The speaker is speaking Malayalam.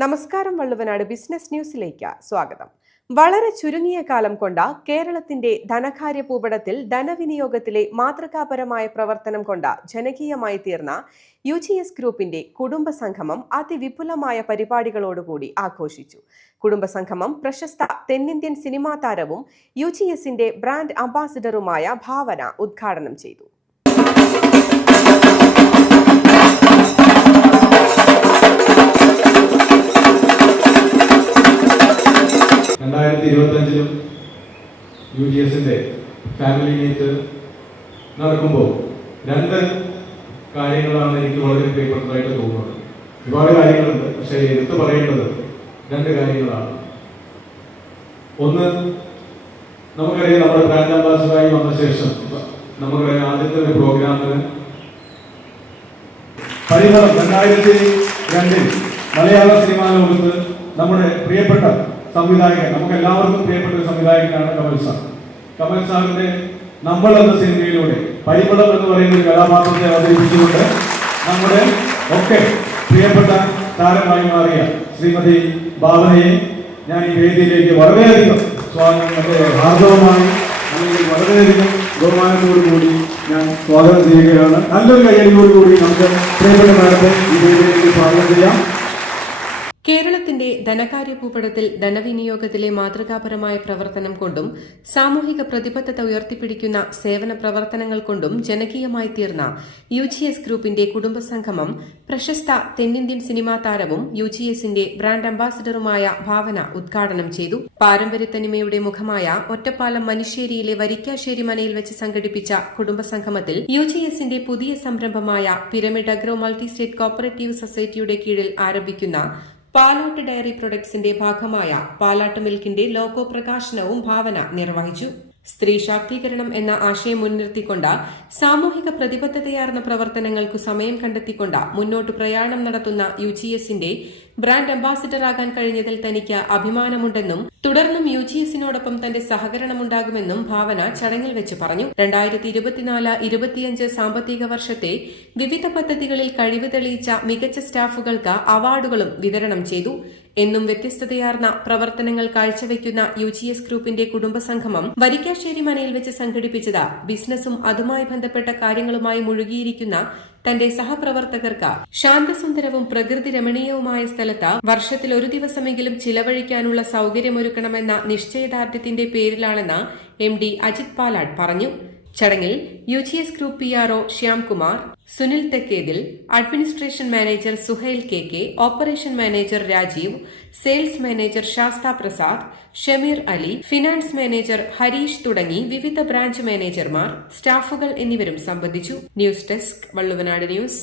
നമസ്കാരം, വള്ളുവനാട് ബിസിനസ് ന്യൂസിലേക്ക് സ്വാഗതം. വളരെ ചുരുങ്ങിയ കാലം കൊണ്ട് കേരളത്തിന്റെ ധനകാര്യ ഭൂപടത്തിൽ ധനവിനിയോഗത്തിലെ മാതൃകാപരമായ പ്രവർത്തനം കൊണ്ട് ജനകീയമായി തീർന്ന UGS ഗ്രൂപ്പിന്റെ കുടുംബസംഗമം അതിവിപുലമായ പരിപാടികളോടുകൂടി ആഘോഷിച്ചു. കുടുംബസംഗമം പ്രശസ്ത തെന്നിന്ത്യൻ സിനിമാ താരവും UGSന്റെ ബ്രാൻഡ് അംബാസിഡറുമായ ഭാവന ഉദ്ഘാടനം ചെയ്തു. UGSന്റെ ഫാമിലി മീറ്റ് നടക്കുമ്പോൾ രണ്ട് കാര്യങ്ങളാണ് എനിക്ക് വളരെ പ്രിയപ്പെട്ടതായിട്ട് തോന്നുന്നത്. ഒരുപാട് കാര്യങ്ങളുണ്ട്, പക്ഷേ എടുത്തു പറയേണ്ടത് രണ്ട് കാര്യങ്ങളാണ്. ഒന്ന്, നമുക്കറിയാം, നമ്മുടെ ബ്രാൻഡ് അംബാസിഡറായി വന്ന ശേഷം നമ്മുടെ ആദ്യത്തെ ഒരു പ്രോഗ്രാമിന് പരിമളം 2002 മലയാള സിനിമാ ലോകത്ത് നമ്മുടെ പ്രിയപ്പെട്ട സംവിധായകൻ, നമുക്ക് എല്ലാവർക്കും പ്രിയപ്പെട്ട ഒരു സംവിധായകനാണ് കമൽ സാർ. കമൽ സാറിന്റെ നമ്മൾ എന്ന സിനിമയിലൂടെ പരിമളം എന്ന് പറയുന്ന ഒരു കഥാപാത്രത്തെ അവതരിപ്പിച്ചുകൊണ്ട് നമ്മുടെ ഒക്കെ പ്രിയപ്പെട്ട താരമായി മാറിയ ശ്രീമതി ഭാവനയെ ഞാൻ ഈ വേദിയിലേക്ക് വളരെയധികം ഹാർദവമായി അല്ലെങ്കിൽ വളരെയധികം ബഹുമാനത്തോടു കൂടി ഞാൻ സ്വാഗതം ചെയ്യുകയാണ്. നല്ലൊരു കയ്യടിയോടുകൂടി നമുക്ക് പ്രിയപ്പെട്ട താരത്തെ ഈ വേദിയിലേക്ക് സ്വാഗതം ചെയ്യാം. കേരളത്തിന്റെ ധനകാര്യ ഭൂപടത്തിൽ ധനവിനിയോഗത്തിലെ മാതൃകാപരമായ പ്രവർത്തനം കൊണ്ടും സാമൂഹിക പ്രതിബദ്ധത ഉയർത്തിപ്പിടിക്കുന്ന സേവന പ്രവർത്തനങ്ങൾ കൊണ്ടും ജനകീയമായി തീർന്ന UGS ഗ്രൂപ്പിന്റെ കുടുംബസംഗമം പ്രശസ്ത തെന്നിന്ത്യൻ സിനിമാ താരവും UGSന്റെ ബ്രാൻഡ് അംബാസിഡറുമായ ഭാവന ഉദ്ഘാടനം ചെയ്തു. പാരമ്പര്യത്തനിമയുടെ മുഖമായ ഒറ്റപ്പാലം മനുശ്ശേരിയിലെ വരിക്കാശ്ശേരി മനയിൽ വെച്ച് സംഘടിപ്പിച്ച കുടുംബസംഗമത്തിൽ UGSന്റെ പുതിയ സംരംഭമായ pyramid agro multi state cooperative സൊസൈറ്റിയുടെ കീഴിൽ ആരംഭിക്കുന്ന പാലാട്ട് ഡയറി പ്രൊഡക്ട്സിന്റെ ഭാഗമായ പാലാട്ട് മിൽക്കിന്റെ ലോഗോ പ്രകാശനവും ഭാവന നിർവഹിച്ചു. സ്ത്രീ ശാക്തീകരണം എന്ന ആശയം മുൻനിർത്തിക്കൊണ്ട് സാമൂഹിക പ്രതിബദ്ധതയാർന്ന പ്രവർത്തനങ്ങൾക്കു സമയം കണ്ടെത്തിക്കൊണ്ട് മുന്നോട്ട് പ്രയാണം നടത്തുന്ന UGSന്റെ ബ്രാൻഡ് അംബാസിഡറാകാൻ കഴിഞ്ഞതിൽ തനിക്ക് അഭിമാനമുണ്ടെന്നും തുടർന്നും UGSനോടൊപ്പം തന്റെ സഹകരണമുണ്ടാകുമെന്നും ഭാവന ചടങ്ങിൽ വെച്ച് പറഞ്ഞു. 2024-25 സാമ്പത്തിക വർഷത്തെ വിവിധ പദ്ധതികളിൽ കഴിവ് തെളിയിച്ച മികച്ച സ്റ്റാഫുകൾക്ക് അവാർഡുകളും വിതരണം ചെയ്തു. എന്നും വ്യത്യസ്തതയാർന്ന പ്രവർത്തനങ്ങൾ കാഴ്ചവെക്കുന്ന UGS ഗ്രൂപ്പിന്റെ കുടുംബസംഗമം വരിക്കാശ്ശേരി മനയിൽ വെച്ച് സംഘടിപ്പിച്ചത് ബിസിനസ്സും അതുമായി ബന്ധപ്പെട്ട കാര്യങ്ങളുമായി മുഴുകിയിരിക്കുന്ന തന്റെ സഹപ്രവർത്തകർക്ക് ശാന്തസുന്ദരവും പ്രകൃതി രമണീയവുമായ സ്ഥലത്ത് വർഷത്തിൽ ഒരു ദിവസമെങ്കിലും ചിലവഴിക്കാനുള്ള സൌകര്യമൊരുക്കണമെന്ന നിശ്ചയദാർഢ്യത്തിന്റെ പേരിലാണെന്ന് MD അജിത് പാലാട് പറഞ്ഞു. ചടങ്ങിൽ UGS group PRO Shyamkumar, Sunil Thekkethil, administration manager Suhail KK, operation manager Rajeev, sales manager Sastha Prasad, Shameer Ali, finance manager Harish തുടങ്ങി വിവിധ ബ്രാഞ്ച് മാനേജർമാർ, സ്റ്റാഫുകൾ എന്നിവരും സംബന്ധിച്ചു. News desk, Valluvanad news.